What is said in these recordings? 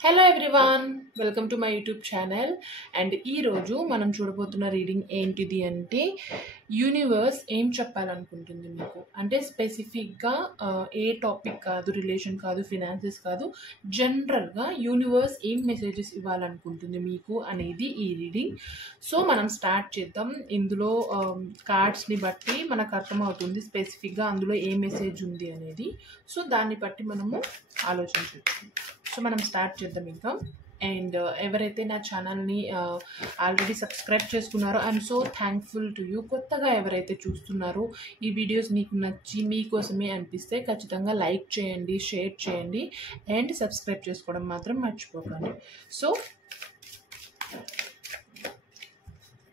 Hello everyone, welcome to my YouTube channel. And ఈరోజు మనం చూడబోతున్న reading ఏంటిది అంటే యూనివర్స్ ఏం చెప్పాలనుకుంటుంది మీకు అంటే స్పెసిఫిక్గా ఏ టాపిక్ కాదు, రిలేషన్ కాదు, ఫినాన్సెస్ కాదు, జనరల్గా యూనివర్స్ ఏం మెసేజెస్ ఇవ్వాలనుకుంటుంది మీకు అనేది ఈ రీడింగ్. సో మనం స్టార్ట్ చేద్దాం. ఇందులో కార్డ్స్ని బట్టి మనకు అర్థమవుతుంది స్పెసిఫిక్గా అందులో ఏ మెసేజ్ ఉంది అనేది. సో దాన్ని బట్టి మనము ఆలోచించవచ్చు. సో మనం స్టార్ట్ చేద్దాం ఇంకా. అండ్ ఎవరైతే నా ఛానల్ని ఆల్రెడీ సబ్స్క్రైబ్ చేసుకున్నారో I'm so thankful to you. కొత్తగా ఎవరైతే చూస్తున్నారో ఈ వీడియోస్ మీకు నచ్చి మీకోసమే అనిపిస్తే ఖచ్చితంగా లైక్ చేయండి, షేర్ చేయండి అండ్ సబ్స్క్రైబ్ చేసుకోవడం మాత్రం మర్చిపోకండి. సో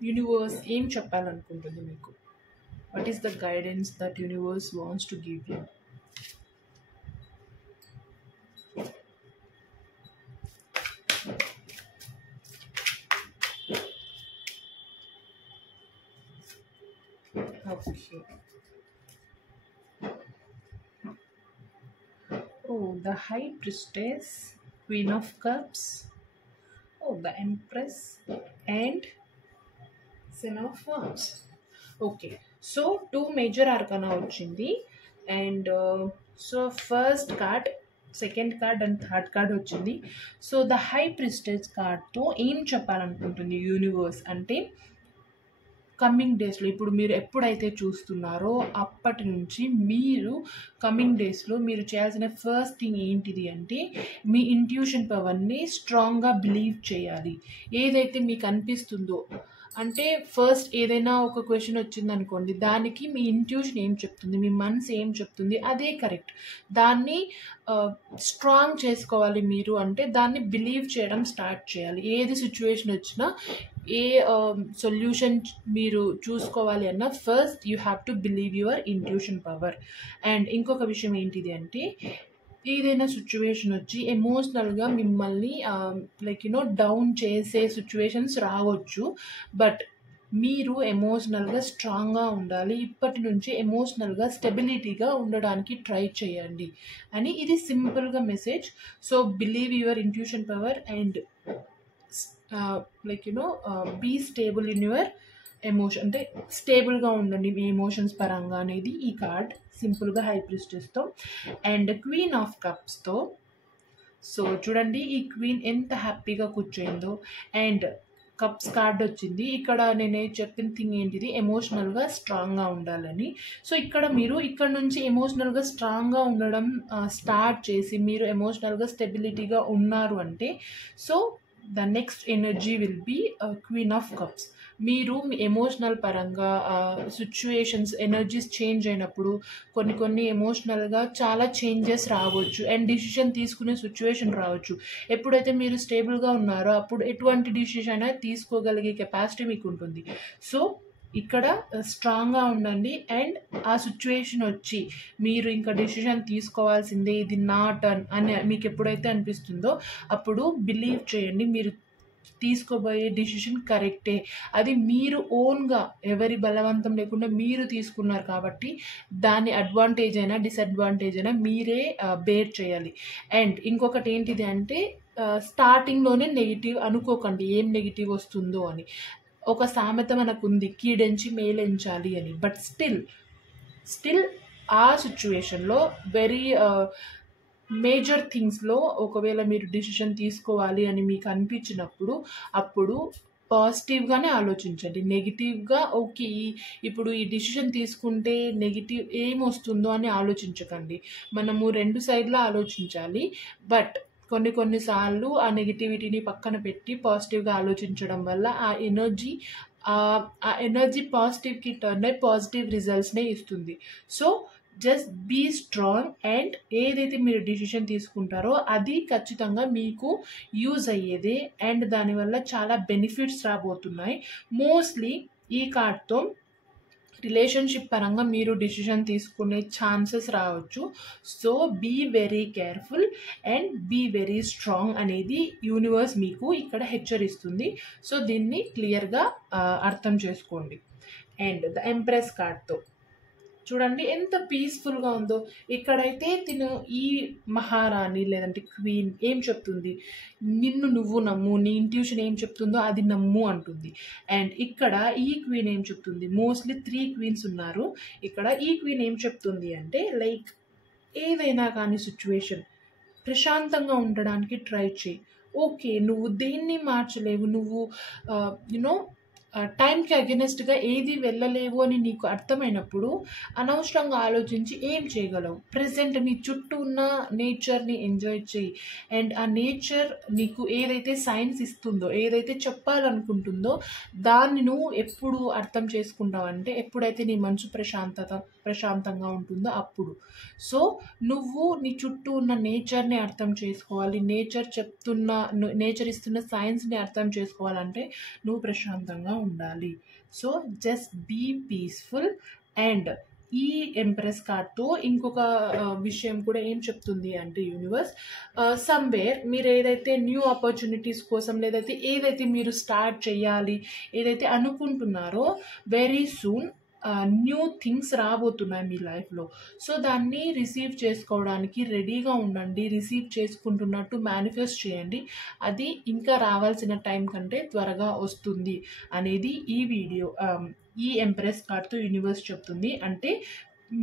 యూనివర్స్ ఏం చెప్పాలనుకుంటుంది మీకు? What is the guidance that universe wants to give you? Okay. Oh, the High Priestess, Queen of Cups, oh, the Empress and Ten of Wands. Okay, so two major arcana వచ్చింది. And so first card, second card and third card వచ్చింది. So the high priestess కార్డ్తో ఏం చెప్పాలనుకుంటుంది universe అంటే coming డేస్లో, ఇప్పుడు మీరు ఎప్పుడైతే చూస్తున్నారో అప్పటి నుంచి మీరు కమింగ్ డేస్లో మీరు చేయాల్సిన ఫస్ట్ థింగ్ ఏంటిది అంటే మీ ఇంట్యూషన్ పవర్ని స్ట్రాంగ్గా బిలీవ్ చేయాలి. ఏదైతే మీకు అనిపిస్తుందో అంటే ఫస్ట్ ఏదైనా ఒక క్వశ్చన్ వచ్చింది అనుకోండి, దానికి మీ ఇంట్యూషన్ ఏం చెప్తుంది, మీ మనసు ఏం చెప్తుంది అదే కరెక్ట్. దాన్ని స్ట్రాంగ్ చేసుకోవాలి మీరు అంటే దాన్ని బిలీవ్ చేయడం స్టార్ట్ చేయాలి. ఏది సిచ్యువేషన్ వచ్చినా, ఏ సొల్యూషన్ మీరు చూసుకోవాలి అన్న first you have to believe your intuition power. And ఇంకొక విషయం ఏంటిది అంటే ఏదైనా సిచ్యువేషన్ వచ్చి ఎమోషనల్గా మిమ్మల్ని డౌన్ చేసే సిచ్యువేషన్స్ రావచ్చు, బట్ మీరు ఎమోషనల్గా స్ట్రాంగ్గా ఉండాలి. ఇప్పటి నుంచి ఎమోషనల్గా స్టెబిలిటీగా ఉండడానికి ట్రై చేయండి అని ఇది సింపుల్గా message. So believe your intuition power and be stable in your emotion, అంటే స్టేబుల్గా ఉండండి మీ ఎమోషన్స్ పరంగా అనేది ఈ కార్డ్ సింపుల్గా హై ప్రిస్టెస్తో. అండ్ క్వీన్ ఆఫ్ కప్స్తో సో చూడండి ఈ క్వీన్ ఎంత హ్యాపీగా కూర్చోయిందో. అండ్ కప్స్ కార్డ్ వచ్చింది. ఇక్కడ నేనే చెప్పిన థింగ్ ఏంటిది, ఎమోషనల్గా స్ట్రాంగ్గా ఉండాలని. సో ఇక్కడ మీరు ఇక్కడ నుంచి ఎమోషనల్గా స్ట్రాంగ్గా ఉండడం స్టార్ట్ చేసి మీరు ఎమోషనల్గా స్టెబిలిటీగా ఉన్నారు అంటే so the next energy will be queen of cups. మీరు మీ ఎమోషనల్ పరంగా సిచ్యువేషన్స్ ఎనర్జీస్ చేంజ్ అయినప్పుడు కొన్ని ఎమోషనల్గా చాలా చేంజెస్ రావచ్చు అండ్ డిసిషన్ తీసుకునే సిచ్యువేషన్ రావచ్చు. ఎప్పుడైతే మీరు స్టేబుల్గా ఉన్నారో అప్పుడు ఎటువంటి డిసిషన్ అయినా తీసుకోగలిగే కెపాసిటీ మీకు ఉంటుంది. సో ఇక్కడ స్ట్రాంగ్గా ఉండండి అండ్ ఆ సిచ్యువేషన్ వచ్చి మీరు ఇంకా డెసిషన్ తీసుకోవాల్సిందే, ఇది నా టర్న్ అని మీకు ఎప్పుడైతే అనిపిస్తుందో అప్పుడు బిలీవ్ చేయండి మీరు తీసుకోబోయే డిసిషన్ కరెక్టే. అది మీరు ఓన్గా ఎవరి బలవంతం లేకుండా మీరు తీసుకున్నారు కాబట్టి దాని అడ్వాంటేజ్ అయినా డిసడ్వాంటేజ్ అయినా మీరే బేర్ చేయాలి. అండ్ ఇంకొకటి ఏంటిది అంటే స్టార్టింగ్లోనే నెగిటివ్ అనుకోకండి, ఏం నెగిటివ్ వస్తుందో అని. ఒక సామెత మనకు ఉంది, కీడెంచి మేలెంచాలి అని. బట్ స్టిల్ ఆ సిచ్యువేషన్లో వెరీ మేజర్ థింగ్స్లో ఒకవేళ మీరు డిసిషన్ తీసుకోవాలి అని మీకు అనిపించినప్పుడు అప్పుడు పాజిటివ్గానే ఆలోచించండి. నెగిటివ్గా ఓకే ఇప్పుడు ఈ డిసిషన్ తీసుకుంటే నెగిటివ్ ఏం వస్తుందో అని ఆలోచించకండి. మనము రెండు సైడ్లో ఆలోచించాలి. బట్ కొన్నిసార్లు ఆ నెగిటివిటీని పక్కన పెట్టి పాజిటివ్గా ఆలోచించడం వల్ల ఆ ఎనర్జీ పాజిటివ్కి టర్న్ అయ్యి పాజిటివ్ రిజల్ట్స్నే ఇస్తుంది. So just be strong and ఏదైతే మీరు డిసిషన్ తీసుకుంటారో అది ఖచ్చితంగా మీకు యూజ్ అయ్యేదే అండ్ దానివల్ల చాలా బెనిఫిట్స్ రాబోతున్నాయి. మోస్ట్లీ ఈ కార్డ్తో రిలేషన్షిప్ పరంగా మీరు డిసిషన్ తీసుకునే ఛాన్సెస్ రావచ్చు. So be very careful and be very strong అనేది యూనివర్స్ మీకు ఇక్కడ హెచ్చరిస్తుంది. సో దీన్ని క్లియర్గా అర్థం చేసుకోండి. అండ్ ద ఎంప్రెస్ కార్డ్తో చూడండి ఎంత పీస్ఫుల్గా ఉందో. ఇక్కడైతే తిను ఈ మహారాణి లేదంటే క్వీన్ ఏం చెప్తుంది, నిన్ను నువ్వు నమ్ము, నీ ఇంట్యూషన్ ఏం చెప్తుందో అది నమ్ము అంటుంది. అండ్ ఇక్కడ ఈ క్వీన్ ఏం చెప్తుంది, మోస్ట్లీ 3 క్వీన్స్ ఉన్నారు ఇక్కడ. ఈ క్వీన్ ఏం చెప్తుంది అంటే లైక్ ఏదైనా కానీ సిచ్యువేషన్ ప్రశాంతంగా ఉండడానికి ట్రై చేయి. ఓకే, నువ్వు దేన్ని మార్చలేవు, నువ్వు యునో టైంకి అగెనెస్ట్గా ఏది వెళ్ళలేవు అని నీకు అర్థమైనప్పుడు అనవసరంగా ఆలోచించి ఏం చేయగలవు. ప్రజెంట్ నీ చుట్టూ ఉన్న నేచర్ని ఎంజాయ్ చేయి. అండ్ ఆ నేచర్ నీకు ఏదైతే సైన్స్ ఇస్తుందో, ఏదైతే చెప్పాలనుకుంటుందో దాన్ని నువ్వు ఎప్పుడు అర్థం చేసుకుంటావు అంటే ఎప్పుడైతే నీ మనసు ప్రశాంతంగా ఉంటుందో అప్పుడు. సో నువ్వు నీ చుట్టూ ఉన్న నేచర్ని అర్థం చేసుకోవాలి. నేచర్ ఇస్తున్న సైన్స్ని అర్థం చేసుకోవాలంటే నువ్వు ప్రశాంతంగా ఉండాలి. So just be peaceful. And ఈ ఎంప్రెస్ కార్డ్తో ఇంకొక విషయం కూడా ఏం చెప్తుంది అంటే యూనివర్స్, సమ్వేర్ మీరు ఏదైతే న్యూ ఆపర్చునిటీస్ కోసం ఏదైతే మీరు స్టార్ట్ చేయాలి, ఏదైతే అనుకుంటున్నారో వెరీ సూన్ న్యూ థింగ్స్ రాబోతున్నాయి మీ లైఫ్లో. సో దాన్ని రిసీవ్ చేసుకోవడానికి రెడీగా ఉండండి. రిసీవ్ చేసుకుంటున్నట్టు మేనిఫెస్ట్ చేయండి. అది ఇంకా రావాల్సిన టైం కంటే త్వరగా వస్తుంది అనేది ఈ ఎంప్రెస్ కార్డ్తో యూనివర్స్ చెప్తుంది. అంటే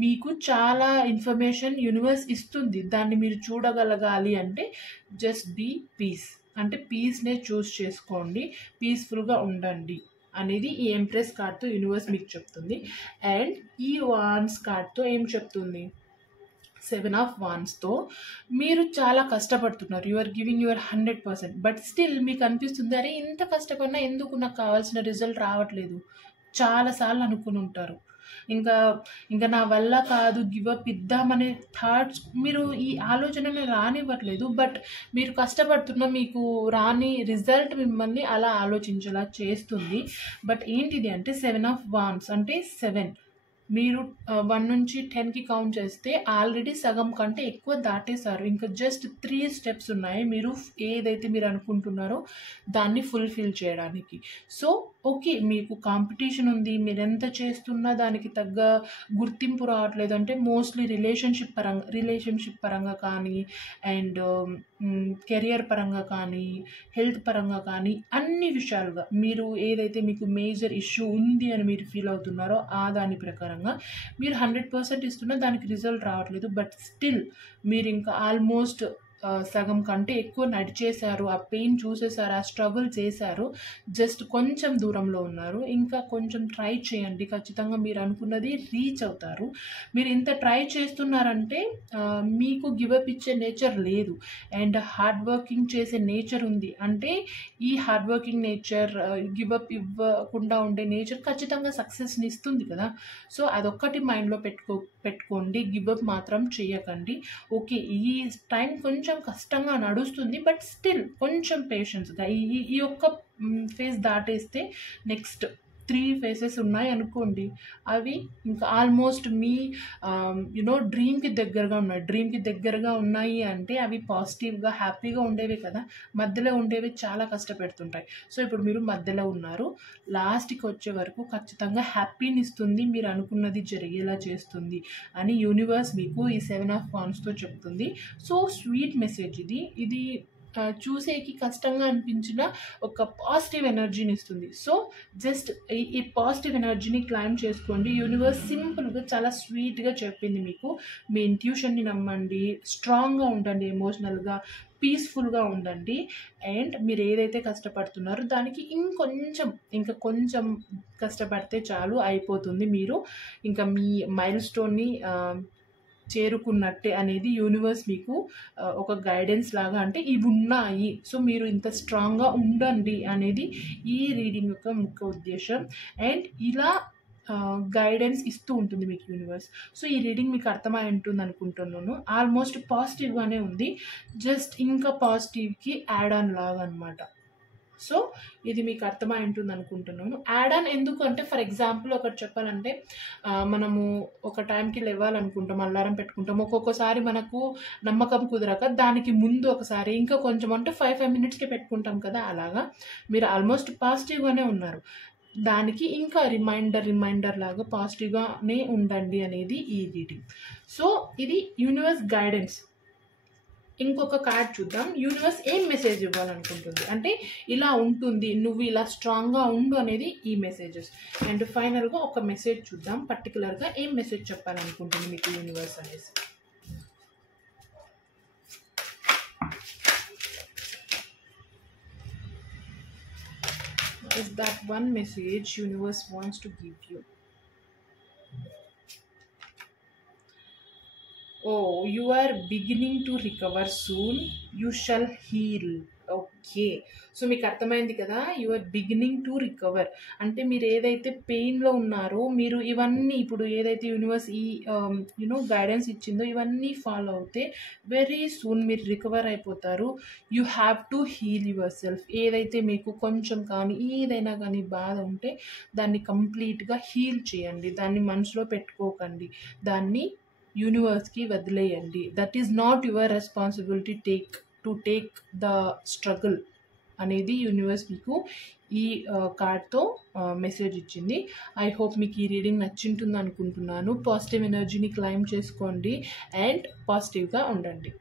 మీకు చాలా ఇన్ఫర్మేషన్ యూనివర్స్ ఇస్తుంది, దాన్ని మీరు చూడగలగాలి అంటే జస్ట్ బీ పీస్, అంటే పీస్నే చూస్ చేసుకోండి, పీస్ఫుల్గా ఉండండి అనేది ఈ ఎంప్రెస్ కార్డ్తో యూనివర్స్ మీకు చెప్తుంది. అండ్ ఈ వాన్స్ కార్డ్తో ఏం చెప్తుంది, 7 ఆఫ్ వాన్స్తో మీరు చాలా కష్టపడుతున్నారు, you are giving your 100%, but still మీకు అనిపిస్తుంది అరే ఇంత కష్టపడినా ఎందుకు నాకు కావాల్సిన రిజల్ట్ రావట్లేదు. చాలాసార్లు అనుకుని ఉంటారు, ఇంకా నా వల్ల కాదు, గివప్ ఇద్దామనే థాట్స్ మీరు ఈ ఆలోచనని రానివ్వట్లేదు. బట్ మీరు కష్టపడుతున్న మీకు రాని రిజల్ట్ మిమ్మల్ని అలా ఆలోచించేలా చేస్తుంది. బట్ ఏంటిది అంటే 7 ఆఫ్ వాన్స్ అంటే 7, మీరు 1 నుంచి 10కి కౌంట్ చేస్తే ఆల్రెడీ సగం కంటే ఎక్కువ దాటేశారు. ఇంకా జస్ట్ 3 స్టెప్స్ ఉన్నాయి మీరు ఏదైతే మీరు అనుకుంటున్నారో దాన్ని ఫుల్ఫిల్ చేయడానికి. సో ఓకే, మీకు కాంపిటీషన్ ఉంది, మీరు ఎంత చేస్తున్నా దానికి తగ్గ గుర్తింపు రావట్లేదు అంటే మోస్ట్లీ రిలేషన్షిప్ పరంగా కానీ, అండ్ కెరియర్ పరంగా కానీ, హెల్త్ పరంగా కానీ, అన్ని విషయాలుగా మీరు ఏదైతే మీకు మేజర్ ఇష్యూ ఉంది అని మీరు ఫీల్ అవుతున్నారో దాని ప్రకారంగా మీరు 100% ఇస్తున్నా దానికి రిజల్ట్ రావట్లేదు. బట్ స్టిల్ మీరు ఇంకా ఆల్మోస్ట్ సగం కంటే ఎక్కువ నడిచేశారు, ఆ పెయిన్ చూసేశారు, ఆ స్ట్రగుల్ చేశారు, జస్ట్ కొంచెం దూరంలో ఉన్నారు. ఇంకా కొంచెం ట్రై చేయండి, ఖచ్చితంగా మీరు అనుకున్నది రీచ్ అవుతారు. మీరు ఇంత ట్రై చేస్తున్నారంటే మీకు గివప్ ఇచ్చే నేచర్ లేదు, అండ్ హార్డ్ వర్కింగ్ చేసే నేచర్ ఉంది. అంటే ఈ హార్డ్ వర్కింగ్ నేచర్, గివప్ ఇవ్వకుండా ఉండే నేచర్ ఖచ్చితంగా సక్సెస్ని ఇస్తుంది కదా. సో అదొక్కటి మైండ్లో పెట్టుకోండి, గివప్ మాత్రం చేయకండి. ఓకే, ఈ టైం కొంచెం కష్టంగా నడుస్తుంది, బట్ స్టిల్ కొంచెం పేషెన్స్గా ఈ ఒక్క ఫేజ్ దాటేస్తే నెక్స్ట్ 3 ఫేసెస్ ఉన్నాయి అనుకోండి, అవి ఇంకా ఆల్మోస్ట్ మీ డ్రీమ్కి దగ్గరగా ఉన్నాయి అంటే అవి పాజిటివ్గా హ్యాపీగా ఉండేవి కదా. మధ్యలో ఉండేవి చాలా కష్టపెడుతుంటాయి. సో ఇప్పుడు మీరు మధ్యలో ఉన్నారు, లాస్ట్కి వచ్చే వరకు ఖచ్చితంగా హ్యాపీని ఇస్తుంది, మీరు అనుకున్నది జరిగేలా చేస్తుంది అని యూనివర్స్ మీకు ఈ 7 ఆఫ్ వాన్స్తో చెప్తుంది. సో స్వీట్ మెసేజ్ ఇది చూసేకి కష్టంగా అనిపించిన ఒక పాజిటివ్ ఎనర్జీని ఇస్తుంది. సో జస్ట్ ఈ పాజిటివ్ ఎనర్జీని క్లైమ్ చేసుకోండి. యూనివర్స్ సింపుల్గా చాలా స్వీట్గా చెప్పింది మీకు, మీ ఇంట్యూషన్ని నమ్మండి, స్ట్రాంగ్గా ఉండండి, ఎమోషనల్గా పీస్ఫుల్గా ఉండండి. అండ్ మీరు ఏదైతే కష్టపడుతున్నారో దానికి ఇంకా కొంచెం కష్టపడితే చాలు, అయిపోతుంది. మీరు ఇంకా మీ మైల్ స్టోన్ని చేరుకున్నట్టే అనేది యూనివర్స్ మీకు ఒక గైడెన్స్ లాగా, అంటే ఇవి ఉన్నాయి సో మీరు ఇంత స్ట్రాంగ్గా ఉండండి అనేది ఈ రీడింగ్ యొక్క ముఖ్య ఉద్దేశం. అండ్ ఇలా గైడెన్స్ ఇస్తూ ఉంటుంది మీకు యూనివర్స్. సో ఈ రీడింగ్ మీకు అర్థమై ఉంటుంది అనుకుంటున్నాను. ఆల్మోస్ట్ పాజిటివ్గానే ఉంది, జస్ట్ ఇంకా పాజిటివ్కి యాడ్ ఆన్ లాగా అనమాట. సో ఇది మీకు అర్థమై ఉంటుంది అనుకుంటున్నాను. యాడ్ ఆన్ ఎందుకు అంటే, ఫర్ ఎగ్జాంపుల్ ఒకటి చెప్పాలంటే, మనము ఒక టైంకి లేవాలనుకుంటాం, అలారం పెట్టుకుంటాం, ఒక్కొక్కసారి మనకు నమ్మకం కుదరక దానికి ముందు ఒకసారి ఇంకా కొంచెం అంటే 5 minutesకి పెట్టుకుంటాం కదా. అలాగా మీరు ఆల్మోస్ట్ పాజిటివ్గానే ఉన్నారు. దానికి ఇంకా రిమైండర్ లాగా పాజిటివ్గానే ఉండండి అనేది ఈ రీడింగ్. సో ఇది యూనివర్స్ గైడెన్స్. ఇంకొక కార్డ్ చూద్దాం. యూనివర్స్ ఏం మెసేజ్ ఇవ్వాలనుకుంటుంది అంటే ఇలా ఉంటుంది, నువ్వు ఇలా స్ట్రాంగ్గా ఉండు అనేది ఈ మెసేజెస్. అండ్ ఫైనల్గా ఒక మెసేజ్ చూద్దాం, పర్టికులర్గా ఏం మెసేజ్ చెప్పాలనుకుంటుంది మీకు యూనివర్స్ అనేసి. What is that one message universe wants to give you? Oh, you are beginning to recover soon. You shall heal. Okay, so మీకు అర్థమైంది కదా, you are beginning to recover అంటే మీరు ఏదైతే పెయిన్లో ఉన్నారో, మీరు ఇవన్నీ ఇప్పుడు ఏదైతే యూనివర్స్ ఈ గైడెన్స్ ఇచ్చిందో ఇవన్నీ ఫాలో అవుతే వెరీ సూన్ మీరు రికవర్ అయిపోతారు. You have to heal yourself. ఏదైతే మీకు కొంచెం కానీ ఏదైనా కానీ బాధ ఉంటే దాన్ని కంప్లీట్గా హీల్ చేయండి. దాన్ని మనసులో పెట్టుకోకండి, దాన్ని యూనివర్స్కి వదిలేయండి. That is not your responsibility to take the struggle అనేది యూనివర్స్ మీకు ఈ కార్డ్తో మెసేజ్ ఇచ్చింది. ఐ హోప్ మీకు ఈ రీడింగ్ నచ్చింటుంది అనుకుంటున్నాను. పాజిటివ్ ఎనర్జీని క్లైమ్ చేసుకోండి అండ్ పాజిటివ్గా ఉండండి.